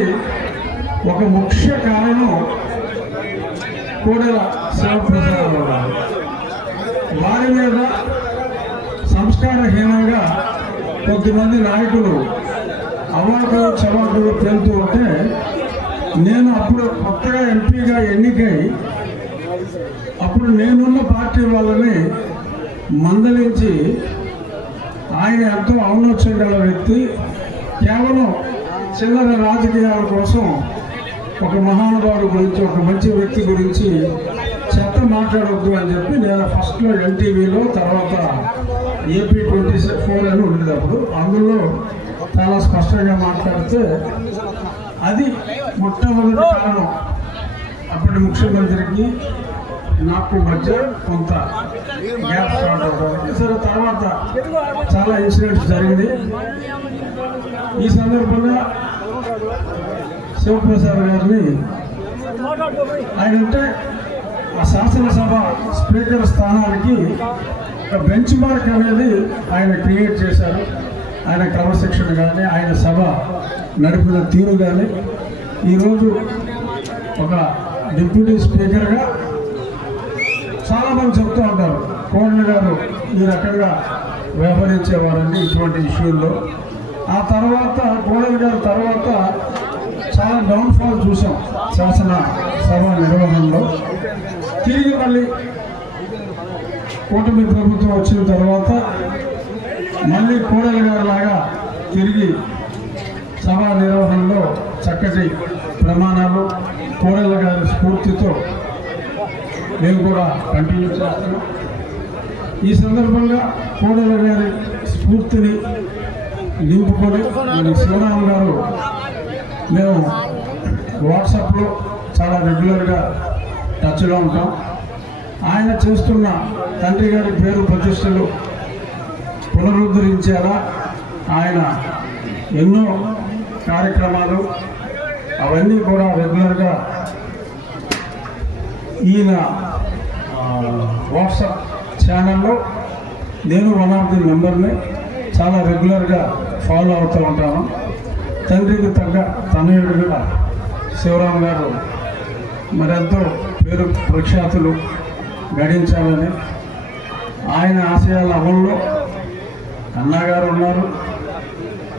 ఒక ముఖ్య కారణం కోడెల శివప్రసాద్ గారు. వారి మీద సంస్కారహీనంగా కొద్దిమంది నాయకులు అవాకులు చవాకులు పేలుతూ ఉంటే, నేను అప్పుడు కొత్తగా ఎంపీగా ఎన్నికై అప్పుడు నేనున్న పార్టీ వాళ్ళని మందలించి, ఆయన ఎంతో ఔన్నత్యం గల వ్యక్తి, కేవలం చిల్లర రాజకీయాల కోసం ఒక మహానుభావుడు గురించి, ఒక మంచి వ్యక్తి గురించి చెత్త మాట్లాడవద్దు అని చెప్పి నేను ఫస్ట్లో ఎన్టీవీలో, తర్వాత ఏపీ 24 అని ఉండేది అప్పుడు, అందులో చాలా స్పష్టంగా మాట్లాడితే అది మొట్టమొదటి కారణం. అప్పటి ముఖ్యమంత్రికి నాకు మధ్య కొంత గ్యాప్ స్టార్ట్ అవుతుంది. సరే, తర్వాత చాలా ఇన్సిడెంట్స్ జరిగింది. ఈ సందర్భంగా శివప్రసాద్ గారిని, ఆయన అంటే ఆ శాసనసభ స్పీకర్ స్థానానికి ఒక బెంచ్ మార్క్ అనేది ఆయన క్రియేట్ చేశారు. ఆయన క్రమశిక్షణ కానీ, ఆయన సభ నడిపిన తీరు కానీ, ఈరోజు ఒక డిప్యూటీ స్పీకర్గా చాలామంది చెప్తూ ఉంటారు, కోడెల గారు ఈ రకంగా వ్యవహరించేవారండి ఇటువంటి ఇష్యూల్లో. ఆ తర్వాత కోడెల గారి తర్వాత చాలా డౌన్ఫాల్ చూసాం శాసన సభ నిర్వహణలో. తిరిగి మళ్ళీ కూటమి ప్రభుత్వం వచ్చిన తర్వాత మళ్ళీ కోడెల గారి లాగా తిరిగి సభా నిర్వహణలో చక్కటి ప్రమాణాలు, కోడెల గారి స్ఫూర్తితో మేము కూడా కంటిన్యూ చేస్తున్నాం. ఈ సందర్భంగా కోడెల గారి స్ఫూర్తిని నింపుకొని శివరామ్ గారు, మేము వాట్సాప్లో చాలా రెగ్యులర్గా టచ్లో ఉంటాం. ఆయన చేస్తున్న తండ్రి గారి పేరు ప్రతిష్టలు పునరుద్ధరించేలా ఆయన ఎన్నో కార్యక్రమాలు అవన్నీ కూడా రెగ్యులర్గా ఈయన వాట్సాప్ ఛానల్లో నేను వన్ ఆఫ్ ది మెంబర్ని చాలా రెగ్యులర్గా ఫాలో అవుతూ ఉంటాను. తండ్రికి తగ్గ తనయుడుగా శివరామ్ గారు మరెంతో పేరు ప్రఖ్యాతులు గడించాలని, ఆయన ఆశయాల అమల్లో అన్నగారు ఉన్నారు,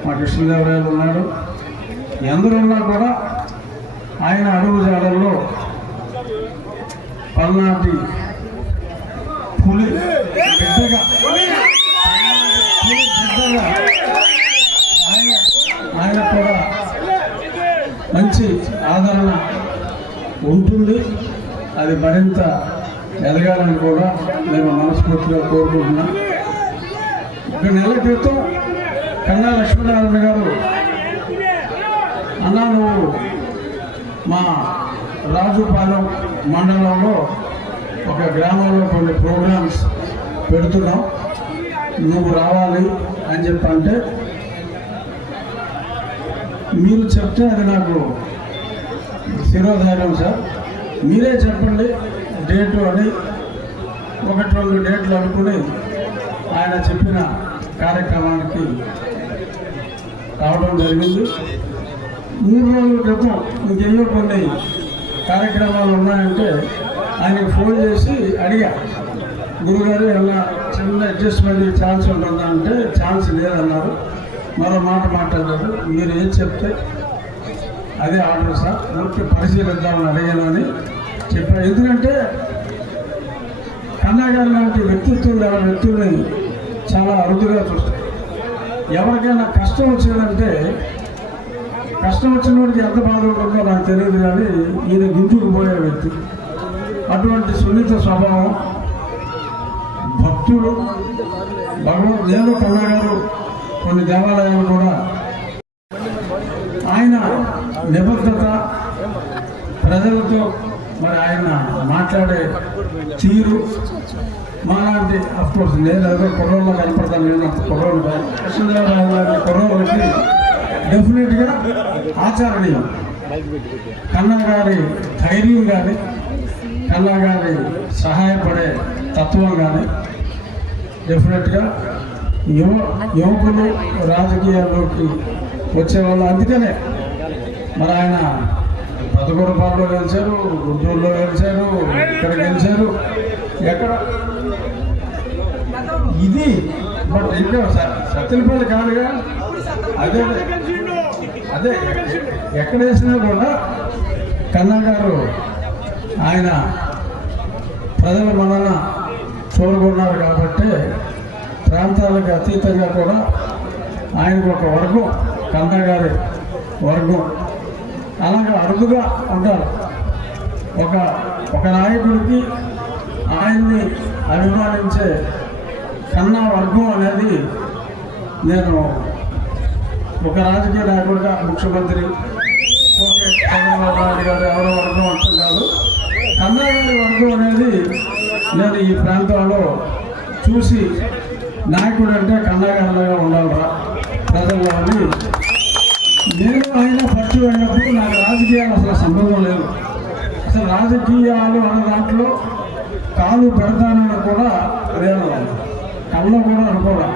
మా కృష్ణదేవరాయలు ఉన్నాడు, ఎందరున్నా కూడా ఆయన అడుగు జాడల్లో పల్నాటి పులి బిడ్డగా ఆయన కూడా మంచి ఆదరణ ఉంటుంది. అది మరింత ఎదగాలని కూడా నేను మనస్ఫూర్తిగా కోరుకుంటున్నా. 1 నెల క్రితం కన్నా లక్ష్మీనారాయణ గారు, అన్నా నువ్వు మా రాజుపాలెం మండలంలో ఒక గ్రామంలో కొన్ని ప్రోగ్రామ్స్ పెడుతున్నాం, నువ్వు రావాలి అని చెప్పంటే, మీరు చెప్తే అది నాకు శిరోధార్యం సార్, మీరే చెప్పండి డేటు అని 1-2 డేట్లు అనుకుని ఆయన చెప్పిన కార్యక్రమానికి రావడం జరిగింది. 3 రోజుల క్రితం ఇంకెన్నో కొన్ని కార్యక్రమాలు ఉన్నాయంటే ఆయనకు ఫోన్ చేసి అడిగా, గురుగారు ఎలా చిన్న అడ్జస్ట్మెంట్ ఛాన్స్ ఉంటుందా అంటే ఛాన్స్ లేదన్నారు. మరో మాట మాట్లాడారు, మీరు ఏం చెప్తే అదే ఆర్డర్ సార్, ఊరికి పరిశీలిద్దామని అడిగాను అని చెప్పారు. ఎందుకంటే కన్నా గారు లాంటి వ్యక్తిత్వం గల వ్యక్తుల్ని చాలా అరుదుగా చూస్తారు. ఎవరికైనా కష్టం వచ్చిందంటే, కష్టం వచ్చిన వాడికి ఎంత బాధ ఉంటుందో నాకు తెలియదు, కానీ ఈయన గింజుకు పోయే వ్యక్తి. అటువంటి సున్నిత స్వభావం, భక్తి భక్తులు నేను కన్నా గారు కొన్ని దేవాలయాలు కూడా ఆయన నిబద్ధత ప్రజలతో మరి ఆయన మాట్లాడే తీరు మాలాంటి అఫ్కోర్స్ నేను ఏదో కుర్రోళ్ళు కనపడతాను నేను అంత కుర్రోళ్ళు కృష్ణదేవరాయలు గారి కుర్రోళ్ళకి డెఫినెట్గా ఆచరణీయం. కన్నా గారి ధైర్యం కానీ కన్నా గారి సహాయపడే తత్వం కానీ డెఫినెట్గా యువకులు రాజకీయాల్లోకి వచ్చేవాళ్ళు. అందుకనే మరి ఆయన పదకొండుపాల్లో గెలిచారు, గుంటూరులో గెలిచారు, ఇక్కడ గెలిచారు, ఎక్కడ ఇది బట్ ఇంకా సత్యనపల్లి కాదుగా. అదే అదే ఎక్కడ వేసినా కూడా కన్నా గారు ఆయన ప్రజల మనన చూరుకున్నారు కాబట్టి ప్రాంతాలకు అతీతంగా కూడా ఆయనకు ఒక వర్గం కన్నా గారి వర్గం అలాగే అరుదుగా ఉంటారు. ఒక నాయకుడికి ఆయన్ని అభిమానించే కన్నా వర్గం అనేది నేను ఒక రాజకీయ నాయకుడిగా ముఖ్యమంత్రి ఓకే చంద్రబాబు నాయుడు గారు ఎవరో వర్గం అంటాం కాదు, కన్నా గారి వర్గం అనేది నేను ఈ ప్రాంతంలో చూసి నాయకుడు అంటే కన్నా గారిలాగా ఉండాలిరా ప్రజల్లో అని నేను ఆయన పట్టు అయినప్పుడు నాకు రాజకీయాలు అసలు సంబంధం లేదు. అసలు రాజకీయాలు అన్న దాంట్లో కాలు పెడతానని కూడా నేను కళ్ళలో కూడా అనుకోవడం.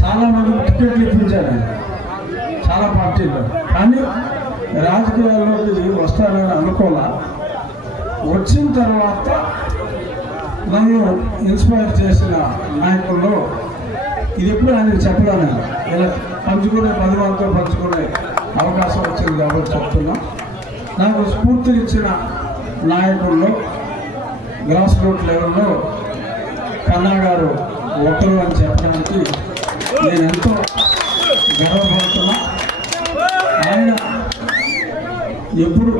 చాలామంది టికెట్లు ఇప్పించారు చాలా పార్టీలు, కానీ రాజకీయాల్లోకి వస్తానని అనుకోలే. వచ్చిన తర్వాత నన్ను ఇన్స్పైర్ చేసిన నాయకుల్లో ఇది ఎప్పుడు ఆయనకు చెప్పడాను ఇలా పంచుకునే 10 మందితో పంచుకునే అవకాశం వచ్చింది కాబట్టి చెప్తున్నా. నాకు స్ఫూర్తినిచ్చిన నాయకుల్లో గ్రాస్ రూట్ లెవెల్లో కన్నా గారు ఒకరు అని చెప్పడానికి నేను ఎంతో గర్వపడుతున్నా. ఆయన ఎప్పుడు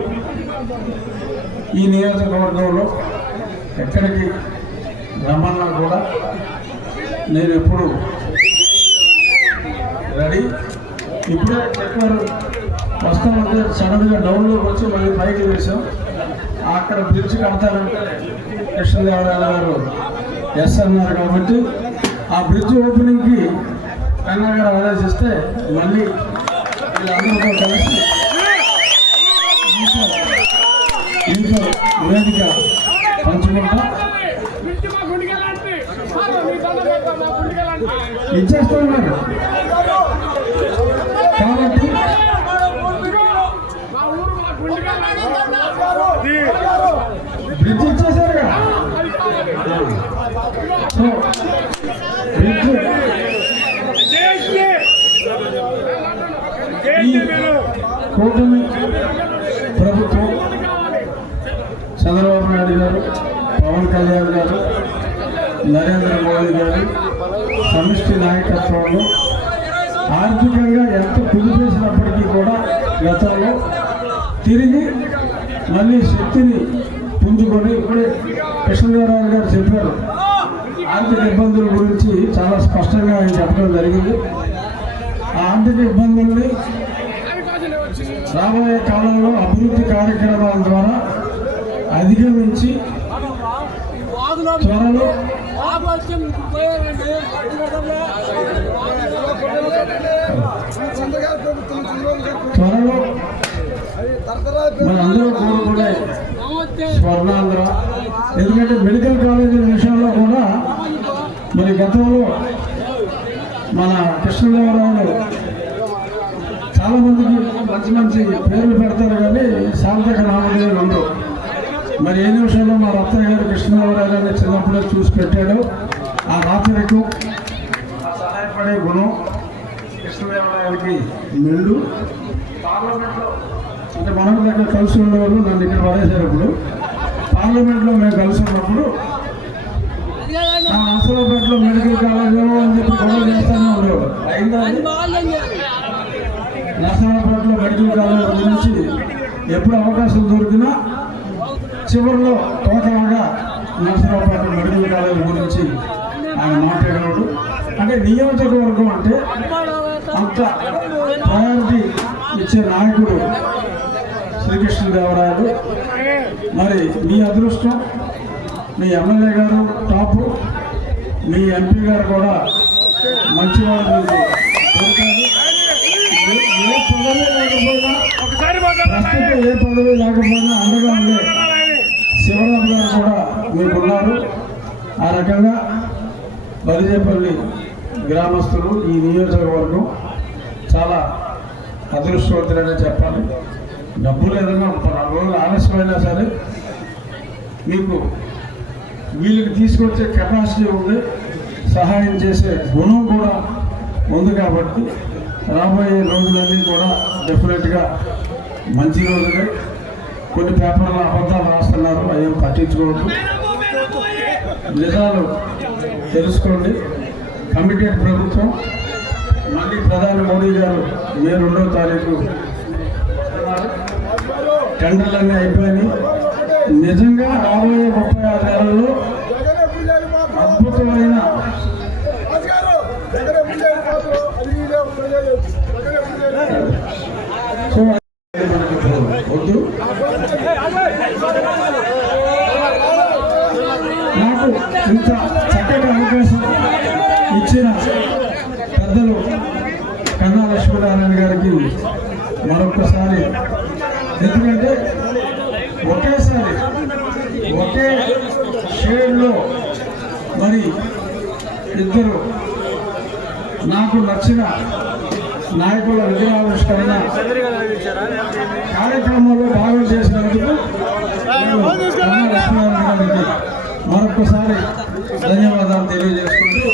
ఈ నియోజకవర్గంలో ఎక్కడికి రమ్మన్నా కూడా నేను ఎప్పుడు రెడీ. ఇప్పుడే చెప్పారు వస్తామంటే సడన్గా డౌన్లోకి వచ్చి మళ్ళీ పైకి వేసాం. అక్కడ బ్రిడ్జ్ కడతారంటే కృష్ణదేవరాయలు గారు ఎస్ అన్నారు కాబట్టి ఆ బ్రిడ్జ్ ఓపెనింగ్కి కన్నా గారు ఆదేశిస్తే మళ్ళీ వీళ్ళందరితో కలిసి ఇంట్లో వేదిక పంచుకుంటా ఇచ్చేస్తున్నారు కాబట్టి బ్రిడ్జ్ ఇచ్చేసారుగా. బ్రిడ్జ్ ఈ కూటమి ప్రభుత్వం చంద్రబాబు నాయుడు గారు, పవన్ కళ్యాణ్ గారు, నరేంద్ర మోడీ గారు సమిష్టి నాయకత్వంలో ఆర్థికంగా ఎంత కుదిపేసినప్పటికీ కూడా గతంలో తిరిగి మళ్ళీ శక్తిని పుంజుకొని ఇప్పుడే కృష్ణదేవరాయలు గారు చెప్పారు. ఆర్థిక ఇబ్బందుల గురించి చాలా స్పష్టంగా ఆయన చెప్పడం జరిగింది. ఆ ఆర్థిక ఇబ్బందుల్ని రాబోయే కాలంలో అభివృద్ధి కార్యక్రమాల ద్వారా అధిగమించి త్వరలో మనందరూ కోరుకునే స్వర్ణాంధ్ర. ఎందుకంటే మెడికల్ కాలేజీల విషయంలో కూడా మరి గతంలో మన కృష్ణదేవరాయలు చాలా మందికి మంచి మంచి పేర్లు పెడతారు కానీ సార్థక నామధేయులు ఉండవు. మరి ఏ నిమిషంలో మా రత్తయ్య గారు కృష్ణదేవరాయలు చిన్నప్పుడే చూసి పెట్టాడు. ఆ రాత్రికి సహాయపడే గుణం కృష్ణదేవరాయలకి మెండు. పార్లమెంట్లో అంటే మనం దగ్గర కలిసి ఉండేవాళ్ళు నన్ను ఇక్కడ పడేసేటప్పుడు పార్లమెంట్లో మేము కలిసి ఉన్నప్పుడు నర్సరావుపేటలో మెడికల్ కాలేజ్ అని చెప్పి గొడవ చేస్తానే ఉండేవాడు. అయిందా నర్సరావుపేటలో మెడికల్ కాలేజ్ గురించి ఎప్పుడు అవకాశం దొరికినా చివరిలో టోటల్గా నర్సరావుపేట మెడికల్ కాలేజ్ గురించి ఆయన మాట్లాడేవాడు. అంటే నియోజకవర్గం అంటే అంత ప్రయారిటీ ఇచ్చే నాయకుడు శ్రీకృష్ణదేవరాయలు. మరి మీ అదృష్టం, మీ ఎమ్మెల్యే గారు టాపు, మీ ఎంపీ గారు కూడా మంచివాడు మీకు దొరికారు. ఏ పదవి లేకపోయినా ప్రస్తుతం ఏ పదవి లేకపోయినా అండగా ఉండే శివరాం గారు కూడా మీకున్నారు. ఆ రకంగా బలిజేపల్లి గ్రామస్తులు, ఈ నియోజకవర్గం చాలా అదృష్టవంతులనే చెప్పాలి. డబ్బులు ఏదైనా 4 రోజులు ఆలస్యమైనా సరే మీకు వీళ్ళకి తీసుకొచ్చే కెపాసిటీ ఉంది, సహాయం చేసే గుణం కూడా ఉంది. కాబట్టి రాబోయే రోజులన్నీ కూడా డెఫినెట్గా మంచి రోజులే. కొన్ని పేపర్లో అబద్ధాలు రాస్తున్నారు, అయ్యో పట్టించుకోవద్దు, నిజాలు తెలుసుకోండి. కమిటెడ్ ప్రభుత్వం, మళ్ళీ ప్రధాని మోడీ గారు మే 2వ తారీఖు టెండర్లన్నీ అయిపోయినాయి. నిజంగా రాబోయే 36 నెలల్లో అద్భుతమైన వద్దు. నాకు ఇంత చక్కటి అవకాశం ఇచ్చిన పెద్దలు కన్నా లక్ష్మీనారాయణ గారికి మరొకసారి, ఎందుకంటే ఒకేసారి ఒకే షేడ్లో మరి ఇద్దరు నాకు నచ్చిన నాయకుల విగ్రహావిష్కరణ కార్యక్రమంలో భాగం చేసినందుకు కన్నా లక్ష్మీనారాయణ గారికి మరొకసారి ధన్యవాదాలు తెలియజేసుకుంటూ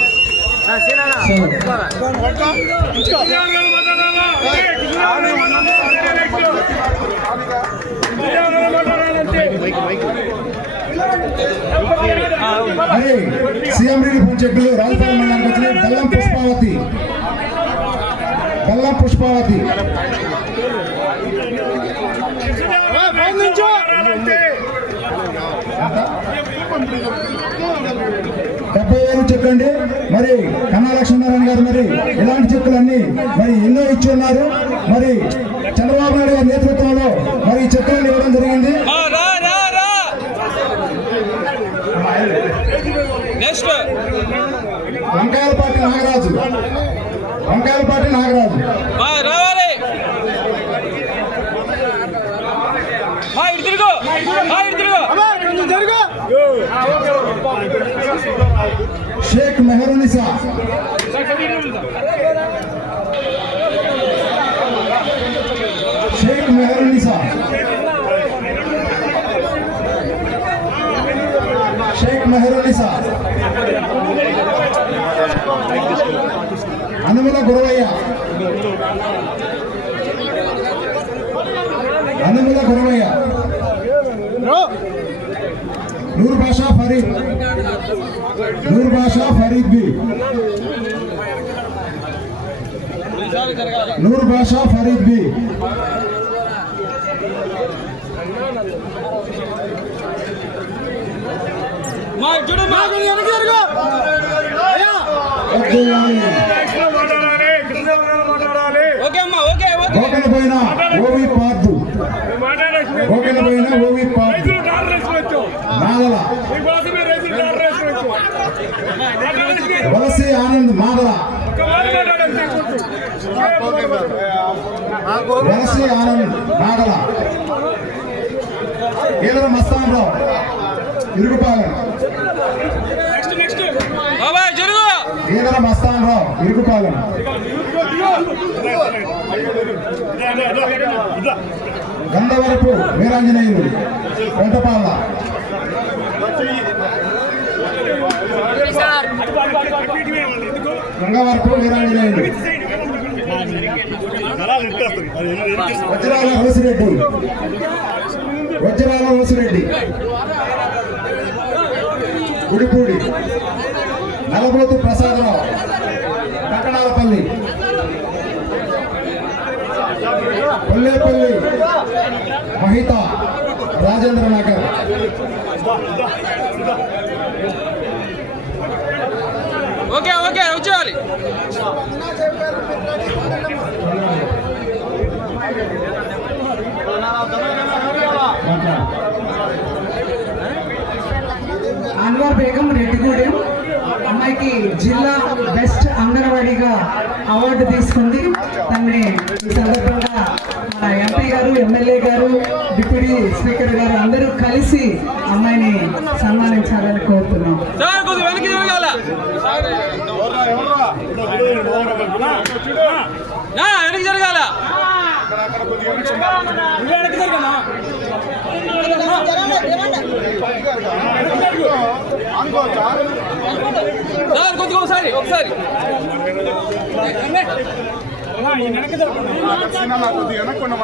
సీఎం రిలీఫ్ చెట్లు రాజధాని మండలానికి వచ్చిన బెల్లం పుష్పావతి చెట్లు అండి. మరి కన్నా లక్ష్మీనారాయణ గారు మరి ఇలాంటి చెక్కులన్నీ మరి ఎన్నో ఇచ్చి ఉన్నారు. మరి చంద్రబాబు నాయుడు గారి నేతృత్వంలో మరి ఈ చెక్కులను ఇవ్వడం జరిగింది. వంకాయలపాటి నాగరాజు షేక్ మెహరునిసా, అనుముల గురవయ్య, నూర్ బాషా ఫరీద్ బి, గోకనపోయిన ఓవి పార్దు, నాగల వలసి ఆనంద్ మాగల, కేంద్ర మస్తానరావు ఇరుగుపాలెం, గంధవరపు వీరాంజనేయులు వెంటపాల, గంగవరపు వీరాంజనేయులు, వజ్రాల హోసిరెడ్డి, గుడిపూడి, నలబోతు ప్రసాదరావు, కట్టడాలపల్లి, కొల్లేపల్లి మహిత, రాజేంద్రనగర్, ఓకే ఓకే వచ్చేయాలి. అన్వర్ బేగం రెడ్డిగూడెం అమ్మాయికి జిల్లా బెస్ట్ అంగన్వాడీగా అవార్డు తీసుకుంది. తనని ఈ సందర్భంగా మన ఎంపీ గారు, ఎమ్మెల్యే గారు, డిప్యూటీ స్పీకర్ గారు అందరూ కలిసి అమ్మాయిని సన్మానించాలని కోరుతున్నాం. సార్ కొద్దిగా వెనక్కి తిరగాల, వెనక్కి జరగాల. సార్ కొద్దిగా ఒకసారి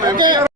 వెనక్కి